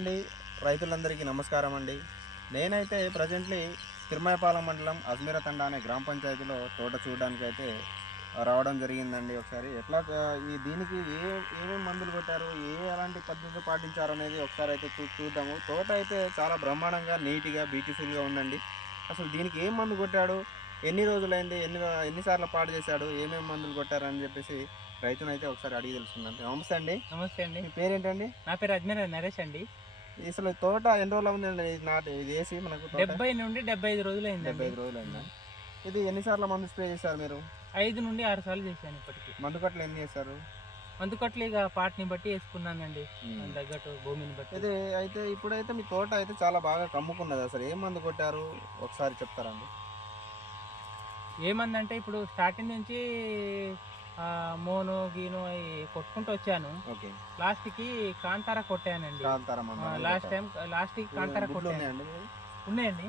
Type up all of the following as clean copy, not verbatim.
అండి రైతులందరికీ నమస్కారం అండి. నేనైతే ప్రజెంట్లీ తిరుమయపాలెం మండలం అజ్మీరా తండా అనే గ్రామ పంచాయతీలో తోట చూడడానికి అయితే రావడం జరిగిందండి. ఒకసారి దీనికి ఏమేమి మందులు కొట్టారు, ఎలాంటి పద్ధతులు పాటించారు అనేది ఒకసారి అయితే చూద్దాము. తోట అయితే చాలా బ్రహ్మాండంగా నీట్గా బ్యూటిఫుల్గా ఉందండి. అసలు దీనికి ఏం మందు కొట్టాడు, ఎన్ని రోజులైంది, ఎన్నిసార్లు పాడు చేశాడు, ఏమేమి మందులు కొట్టారని చెప్పేసి రైతునైతే ఒకసారి అడిగి తెలుసుకుందాం. నమస్తే అండి. నమస్తే అండి. మీ పేరేంటండి? నా పేరు అజ్మీరా నరేష్ అండి. అసలు తోట ఎన్ని రోజులు ఉందండి ఇది వేసి మనకు? 70 నుండి 75 రోజులైంది. 75 రోజులైందా? ఇది ఎన్నిసార్లు మందు స్ప్రే చేశారు మీరు? 5 నుండి 6 సార్లు చేశాను ఇప్పటికి. మందు కట్టలు ఎన్ని చేశారు? మందు కట్టలు ఇక పాటని బట్టి వేసుకున్నానండి, తగ్గట్టు భూమిని బట్టి. ఇది అయితే ఇప్పుడైతే మీ తోట అయితే చాలా బాగా కమ్ముకున్నది. అసలు ఏం మందు కొట్టారు ఒకసారి చెప్తారండి? ఏమందంటే ఇప్పుడు స్టార్టింగ్ నుంచి మోను గీను అవి కొట్టుకుంటూ వచ్చాను. లాస్ట్కి కాంతారా కొట్టానండి. లాస్ట్కి కాంతారా కొట్టాను. ఉన్నాయండి.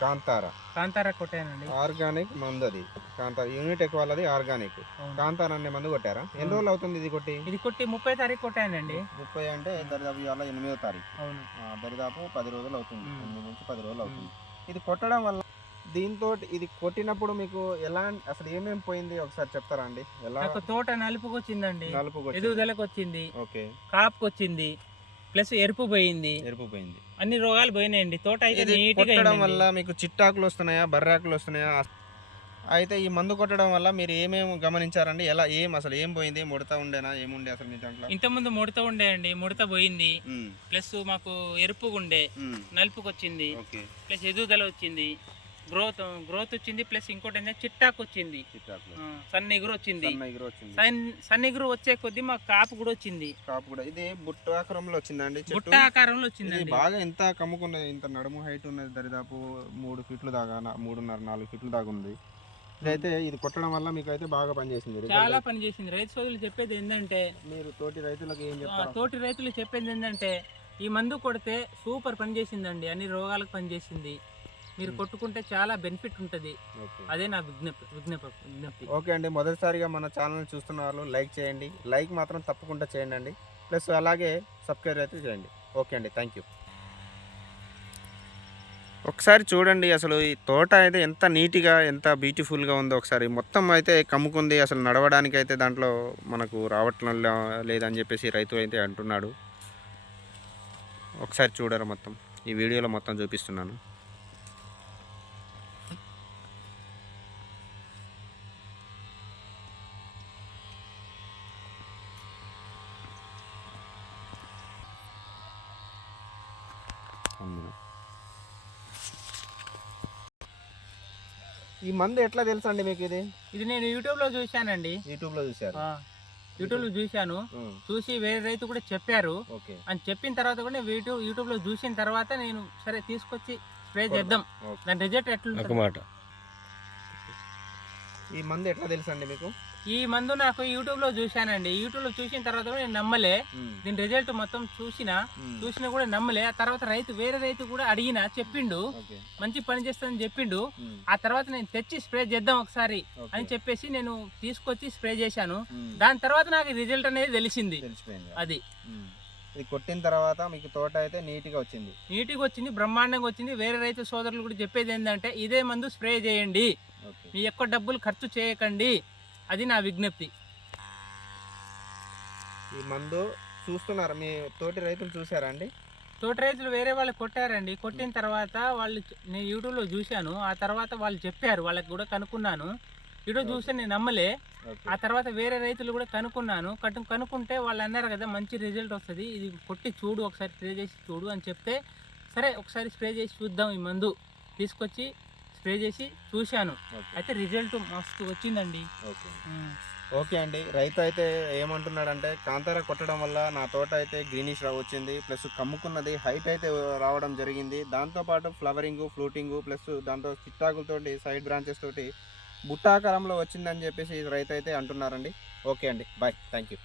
కాంతారా కొట్టానండి. ఆర్గానిక్ మందు అది. కాంతారా యూనిట్ ఎక్కువ వాళ్ళది ఆర్గానిక్. కాంతారా అనే మందు కొట్టారా? ఎన్ని రోజులు అవుతుంది ఇది కొట్టి? ఇది కొట్టి 30 తారీఖు కొట్టానండి. 30 అంటే దరిదాపు ఇవాళ 8వ తారీఖు. అవును, దరిదాపు 10 రోజులు అవుతుంది. 8 నుంచి 10 రోజులు అవుతుంది. ఇది కొట్టడం వల్ల దీంతో ఇది కొట్టినప్పుడు మీకు అసలు ఏమేమి పోయింది ఒకసారి చెప్తారా అండి? తోట నలుపుకి వచ్చిందండి, ఎదుగుదలకు వచ్చింది, కాపుకి వచ్చింది, ప్లస్ ఎరుపు పోయింది. అన్ని రోగాలు పోయినాయండి. తోట అయితే కొట్టడం వల్ల మీకు చిట్టాకులు వస్తున్నాయా, బర్రాకులు వస్తున్నాయా? అయితే ఈ మందు కొట్టడం వల్ల మీరు ఏమేమి గమనించారండి? అసలు ఏం పోయింది? ముడత ఉండేనా, ఏముండే అసలు మీ దాంట్లో? ఇంతకుముందు ముడత ఉండేయండి, ముడత పోయింది. ప్లస్ మాకు ఎరుపుగా ఉండే నలుపుకి వచ్చింది, ప్లస్ ఎదుగుదల వచ్చింది, గ్రోత్ వచ్చింది. ప్లస్ ఇంకోటి ఏంటంటే చిట్టాకు వచ్చింది, సన్నెగురు వచ్చింది. సన్నెగురు వచ్చే కొద్దీ మాకు కాపు కూడా వచ్చింది. ఇది బుట్ట ఆకారంలో వచ్చిందండి. బుట్ట ఆకారంలో వచ్చింది. బాగా ఎంత కమ్ముకున్నది, ఇంత నడుము హైట్ ఉన్నది, దరిదాపు 3 ఫీట్లు దాకా, 3.5 4 ఫీట్లు దాకా ఉంది. ఇదైతే ఇది కొట్టడం వల్ల మీకు అయితే బాగా పనిచేసింది, చాలా పనిచేసింది. రైతు సోదరులు చెప్పేది ఏంటంటే, మీరు తోటి రైతులకు ఏం చెప్తారు? తోటి రైతులు చెప్పేది ఏంటంటే, ఈ మందు కొడితే సూపర్ పనిచేసిందండి, అన్ని రోగాలకు పనిచేసింది. మీరు కొట్టుకుంటే చాలా బెనిఫిట్ ఉంటుంది. అదే నా విజ్ఞప్తి. ఓకే అండి. మొదటిసారిగా మన ఛానల్ చూస్తున్న వాళ్ళు లైక్ చేయండి. లైక్ మాత్రం తప్పకుండా చేయండి అండి. ప్లస్ అలాగే సబ్స్క్రైబ్ అయితే చేయండి. ఓకే అండి, థ్యాంక్ యూ. ఒకసారి చూడండి, అసలు ఈ తోట అయితే ఎంత నీట్గా, ఎంత బ్యూటిఫుల్గా ఉందో. ఒకసారి మొత్తం అయితే కమ్ముకుంది. అసలు నడవడానికి అయితే దాంట్లో మనకు రావట్లం లేదని చెప్పేసి రైతు అయితే అంటున్నాడు. ఒకసారి చూడరు, మొత్తం ఈ వీడియోలో మొత్తం చూపిస్తున్నాను. ఈ మందు ఎట్లా తెలుసా అండి మీకు? ఇది నేను యూట్యూబ్లో చూశానండి. యూట్యూబ్లో చూశాను. చూసి వేరే రైతు కూడా చెప్పారు అని చెప్పిన తర్వాత కూడా యూట్యూబ్లో చూసిన తర్వాత నేను సరే తీసుకొచ్చి స్ప్రే చేద్దాం, దాని రిజల్ట్ ఎట్లా. ఈ మందు ఎట్లా తెలుసా అండి మీకు? ఈ మందు నాకు యూట్యూబ్లో చూశానండి. యూట్యూబ్లో చూసిన తర్వాత కూడా నేను నమ్మలే. దీని రిజల్ట్ మొత్తం చూసినా కూడా నమ్మలే. ఆ తర్వాత వేరే రైతు కూడా అడిగినా, చెప్పిండు మంచి పని చేస్తుందని చెప్పిండు. ఆ తర్వాత నేను తెచ్చి స్ప్రే చేద్దాం ఒకసారి అని చెప్పేసి నేను తీసుకొచ్చి స్ప్రే చేశాను. దాని తర్వాత నాకు రిజల్ట్ అనేది తెలిసింది. అది కొట్టిన తర్వాత మీకు తోట అయితే నీట్గా వచ్చింది, బ్రహ్మాండంగా వచ్చింది. వేరే రైతు సోదరులు కూడా చెప్పేది ఏంటంటే, ఇదే మందు స్ప్రే చేయండి, మీ ఎక్కువ డబ్బులు ఖర్చు చేయకండి, అది నా విజ్ఞప్తి. ఈ మందు చూస్తున్నారు, మీ తోటి రైతులు చూసారా అండి? తోటి రైతులు వేరే వాళ్ళు కొట్టారండి. కొట్టిన తర్వాత నేను యూట్యూబ్లో చూశాను. ఆ తర్వాత వాళ్ళు చెప్పారు, వాళ్ళకి కూడా కనుక్కున్నాను. యూట్యూబ్ చూస్తే నేను నమ్మలే. ఆ తర్వాత వేరే రైతులు కూడా కనుక్కుంటే వాళ్ళు అన్నారు కదా, మంచి రిజల్ట్ వస్తుంది, ఇది కొట్టి చూడు, ఒకసారి స్ప్రే చేసి చూడు అని చెప్తే, సరే ఒకసారి స్ప్రే చేసి చూద్దాం. ఈ మందు తీసుకొచ్చి స్ప్రే చేసి చూశాను. అయితే రిజల్ట్ మస్తు వచ్చిందండి. ఓకే అండి. రైతు అయితే ఏమంటున్నాడంటే, కాంతారా కొట్టడం వల్ల నా తోట అయితే గ్రీనిష్ వచ్చింది, ప్లస్ కమ్ముకున్నది, హైట్ అయితే రావడం జరిగింది. దాంతోపాటు ఫ్లవరింగ్, ఫ్రూటింగ్, ప్లస్ దాంతో చిట్టాకులతోటి, సైడ్ బ్రాంచెస్ తోటి బుట్టాకారంలో వచ్చిందని చెప్పేసి రైతు అయితే అంటున్నారండి. ఓకే అండి, బాయ్, థ్యాంక్ యూ.